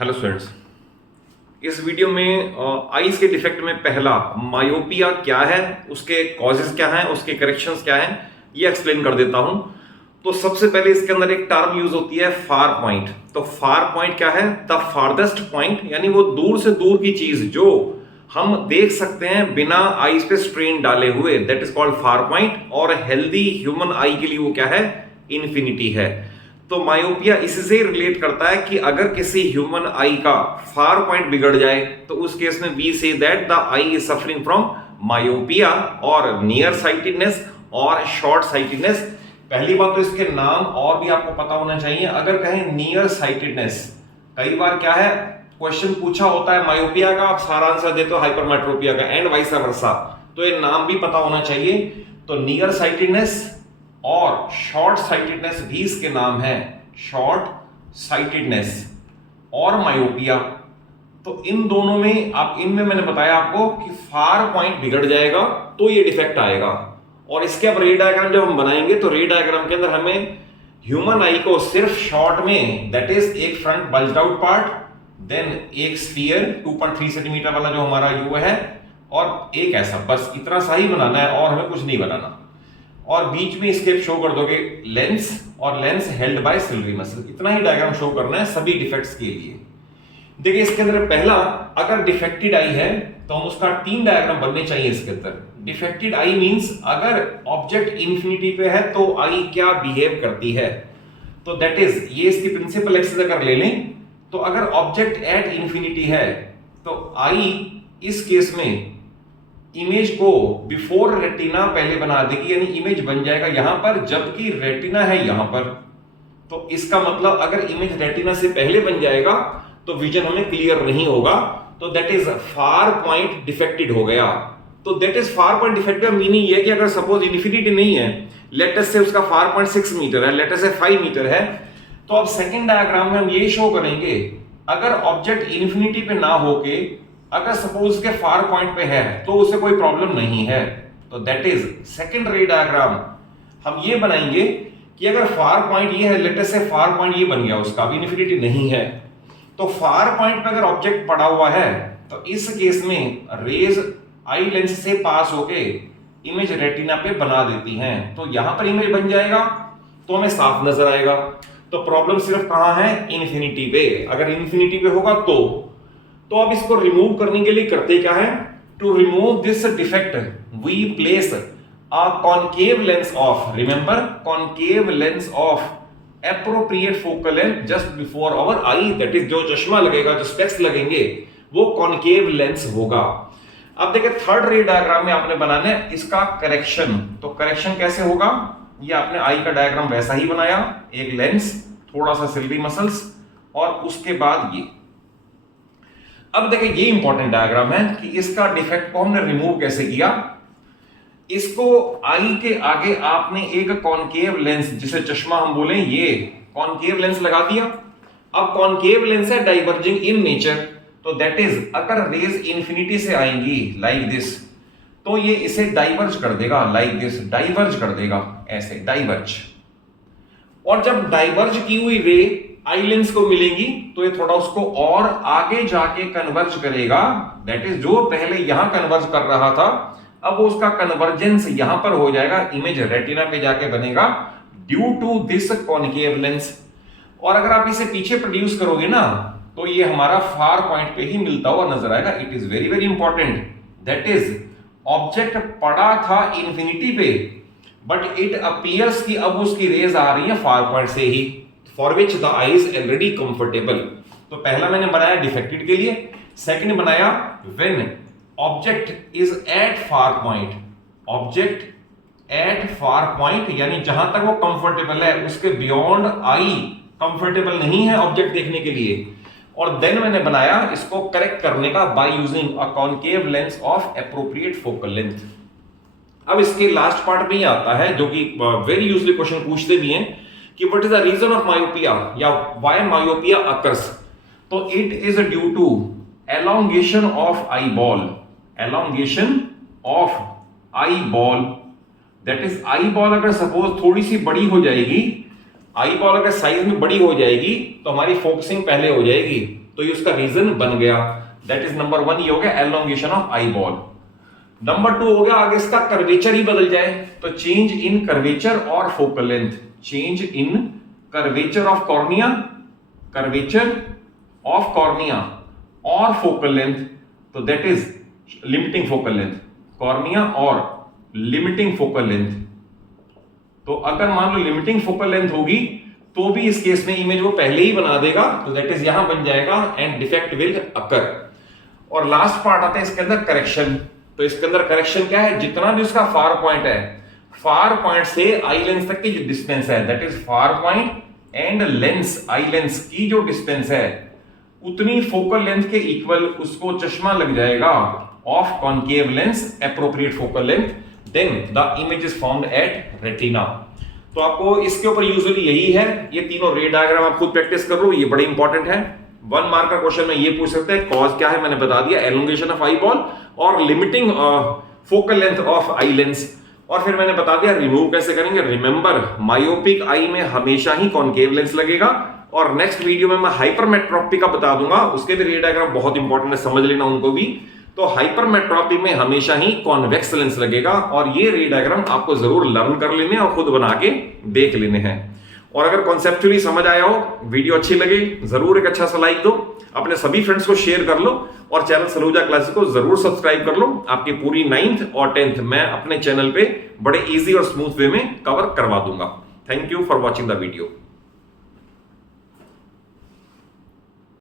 Hello students, इस video में eyes के डिफेक्ट में पहला मायोपिया क्या है, उसके कॉजेज क्या हैं, उसके करेक्शंस क्या हैं, ये एक्सप्लेन कर देता हूं। तो सबसे पहले इसके अंदर एक टर्म यूज होती है फार पॉइंट। तो फार पॉइंट क्या है? द फारदेस्ट पॉइंट, यानी वो दूर से दूर की चीज जो हम देख सकते हैं बिना आईज पे स्ट्रेन डाले हुए, that is called far point. और हेल्दी ह्यूमन आई के लिए वो क्या है? इन्फिनिटी है। तो मायोपिया इससे रिलेट करता है कि अगर किसी ह्यूमन आई का फार पॉइंट बिगड़ जाए तो उस केस में we say that the eye is suffering from myopia और नियर साइटेडनेस और शॉर्ट साइटेडनेस। पहली बात तो इसके नाम और भी आपको पता होना चाहिए। अगर कहें नियर साइटेडनेस, कई बार क्या है क्वेश्चन पूछा होता है मायोपिया का, आप सारा आंसर देते हो हाइपरमेट्रोपिया का एंड वाइस वर्सा, तो ये नाम भी पता होना चाहिए। तो नियर साइटेडनेस और शॉर्ट साइटेडनेस भी इसके नाम है, शॉर्ट साइटेडनेस और मायोपिया। तो इन दोनों में इनमें मैंने बताया आपको कि फार पॉइंट बिगड़ जाएगा तो ये डिफेक्ट आएगा। और इसके अब रे डायग्राम जब हम बनाएंगे तो रे डायग्राम के अंदर हमें ह्यूमन आई को सिर्फ शॉर्ट में, दैट इज एक front bulged out part, then एक स्फीयर 2.3 सेंटीमीटर वाला जो हमारा यू है, और एक ऐसा, बस इतना सा ही बनाना है और हमें कुछ नहीं बनाना। और बीच में स्केप शो कर दोगे लेंस, और lens held by silvery muscle. इतना ही डायग्राम शो करना है सभी डिफेक्ट्स के लिए। देखिए इसके अंदर पहला, अगर डिफेक्टेड आई है तो हम उसका 3 डायग्राम बनने चाहिए इसके अंदर। डिफेक्टेड आई मींस अगर ऑब्जेक्ट इंफिनिटी पे है तो आई क्या बिहेव करती है। तो दैट इज, ये इसकी प्रिंसिपल एक्सिस अगर ले लें तो अगर ऑब्जेक्ट एट इंफिनिटी है तो आई इस केस में इमेज को बिफोर रेटिना पहले बना देगी, यानी इमेज बन जाएगा यहां पर जबकि रेटिना है यहां पर। तो इसका मतलब अगर इमेज रेटिना से पहले बन जाएगा तो विजन हमें क्लियर नहीं होगा। तो that is far point defected हो गया। तो that is far point defected का मीनिंग ये कि अगर सपोज इन्फिनिटी नहीं है, लेट अस से उसका फार पॉइंट 6 मीटर है, लेट अस से 5 मीटर है, तो अब सेकंड डायग्राम में हम ये शो करेंगे अगर ऑब्जेक्ट इन्फिनिटी पे ना होके अगर सपोज के फार पॉइंट पे है तो उसे कोई प्रॉब्लम नहीं है। तो दैट इज सेकंड रे डायग्राम हम ये बनाएंगे कि अगर फार पॉइंट ये है, लेटेस्ट से फार पॉइंट ये बन गया उसका, अभी इन्फिनिटी नहीं है, तो फार पॉइंट पे अगर ऑब्जेक्ट पड़ा हुआ है तो इस केस में रेज आई लेंस से पास होके इमेज रेटिना पे बना देती हैं, तो यहां पर इमेज बन जाएगा तो हमें साफ नजर आएगा। तो प्रॉब्लम सिर्फ कहां है? इन्फिनिटी पे। अगर इन्फिनिटी पे होगा तो अब इसको रिमूव करने के लिए करते क्या है? To remove this defect we place a concave lens of, remember concave lens of appropriate focal length just before our eye, that is जो चश्मा लगेगा, जो स्पेक्स लगेंगे वो कॉनकेव लेंस होगा। अब देखिए थर्ड रे डायग्राम में आपने बनाना है इसका करेक्शन। तो करेक्शन कैसे होगा? ये आपने आई का डायग्राम वैसा ही बनाया, एक लेंस, थोड़ा सा सिल्वरी मसल्स और उसके बाद ये। अब देखिए ये इंपॉर्टेंट डायग्राम है कि इसका डिफेक्ट को हमने रिमूव कैसे किया। इसको आई के आगे आपने एक कॉनकेव लेंस, जिसे चश्मा हम बोले, ये कॉनकेव लेंस लगा दिया। अब कॉनकेव लेंस है डाइवर्जिंग इन नेचर, तो दैट इज अगर रेज इंफिनिटी से आएंगी लाइक दिस तो ये इसे डाइवर्ज कर देगा, लाइक दिस डाइवर्ज कर देगा, ऐसे डाइवर्ज। और जब डाइवर्ज की हुई रे आई लेंस को मिलेंगी तो ये थोड़ा उसको और आगे जाके कन्वर्ज करेगा, दैट इज जो पहले यहां कन्वर्ज कर रहा था अब वो उसका कन्वर्जेंस यहां पर हो जाएगा, इमेज रेटिना पे जाके बनेगा due to this concave lens. और अगर आप इसे पीछे प्रोड्यूस करोगे ना तो ये हमारा फार पॉइंट पे ही मिलता हुआ नजर आएगा। It is very very important, that is object पड़ा था इंफिनिटी पे बट इट अपीयर्स कि अब उसकी रेज आ रही है फार पॉइंट से ही, for which the eye is already comfortable. तो पहला मैंने बनाया डिफेक्टेड के लिए, सेकंड बनाया when object is at far point, object at far point यानी जहां तक वो कंफर्टेबल है, उसके बियॉन्ड आई कंफर्टेबल नहीं है ऑब्जेक्ट देखने के लिए। और देन मैंने बनाया इसको करेक्ट करने का by using a concave lens of appropriate focal length. अब इसके लास्ट पार्ट में ही आता है जो कि वेरी यूजली क्वेश्चन पूछते भी हैं कि what is the reason of myopia या व्हाई मायोपिया अकर्स। तो it is due to elongation of eye ball, elongation of eye ball, that is eye ball अगर सपोज थोड़ी सी बड़ी हो जाएगी, आई बॉल अगर साइज में बड़ी हो जाएगी तो हमारी फोकसिंग पहले हो जाएगी, तो ये उसका रीजन बन गया। दैट इज नंबर 1, ये हो गया elongation of eye ball. Number 2 हो गया आगे इसका कर्वेचर ही बदल जाए, तो चेंज इन कर्वेचर और focal length, change in curvature of cornea, curvature of cornea और फोकल लेंथ, तो that is limiting focal length, cornea और लिमिटिंग फोकल लेंथ। तो अगर मान लो लिमिटिंग फोकल लेंथ होगी तो भी इस केस में इमेज वो पहले ही बना देगा, तो दैट इज यहां बन जाएगा एंड डिफेक्ट विल अकर। और लास्ट पार्ट आता है इसके अंदर करेक्शन। तो इसके अंदर करेक्शन क्या है, जितना भी उसका फार पॉइंट है, फार पॉइंट से आई लेंस तक की जो डिस्टेंस है, that is far point and lens, eye lens की जो डिस्टेंस है उतनी फोकल लेंथ के इक्वल उसको चश्मा लग जाएगा of concave lens appropriate focal length, then the image is found at retina. तो आपको इसके ऊपर यूजुअली यही है, ये तीनों रे डायग्राम आप खुद प्रैक्टिस कर लो, ये बड़े इंपॉर्टेंट है। 1 मार्क का क्वेश्चन में ये पूछ सकते हैं कॉज क्या है, मैंने बता दिया एलोंगेशन ऑफ आई बॉल और limiting focal length of eye lens. और फिर मैंने बता दिया रिमूव कैसे करेंगे। रिमेंबर मायोपिक आई में हमेशा ही कॉनकेव लेंस लगेगा, और नेक्स्ट वीडियो में मैं हाइपरमेट्रोपी का बता दूंगा, उसके भी रे डायग्राम बहुत इंपॉर्टेंट है, समझ लेना उनको भी। तो हाइपरमेट्रोपी में हमेशा ही कॉन्वेक्स लेंस लगेगा, और ये रे डायग्राम आपको जरूर लर्न कर लेने और खुद बना के देख लेने हैं। और अगर कॉन्सेप्चुअली समझ आया हो, वीडियो अच्छी लगे, जरूर एक अच्छा सा लाइक दो, अपने सभी फ्रेंड्स को शेयर कर लो, और चैनल सलूजा क्लासेस को जरूर सब्सक्राइब कर लो। आपकी पूरी 9th और 10th मैं अपने चैनल पे बड़े इजी और स्मूथ वे में कवर करवा दूंगा। Thank you for watching the video.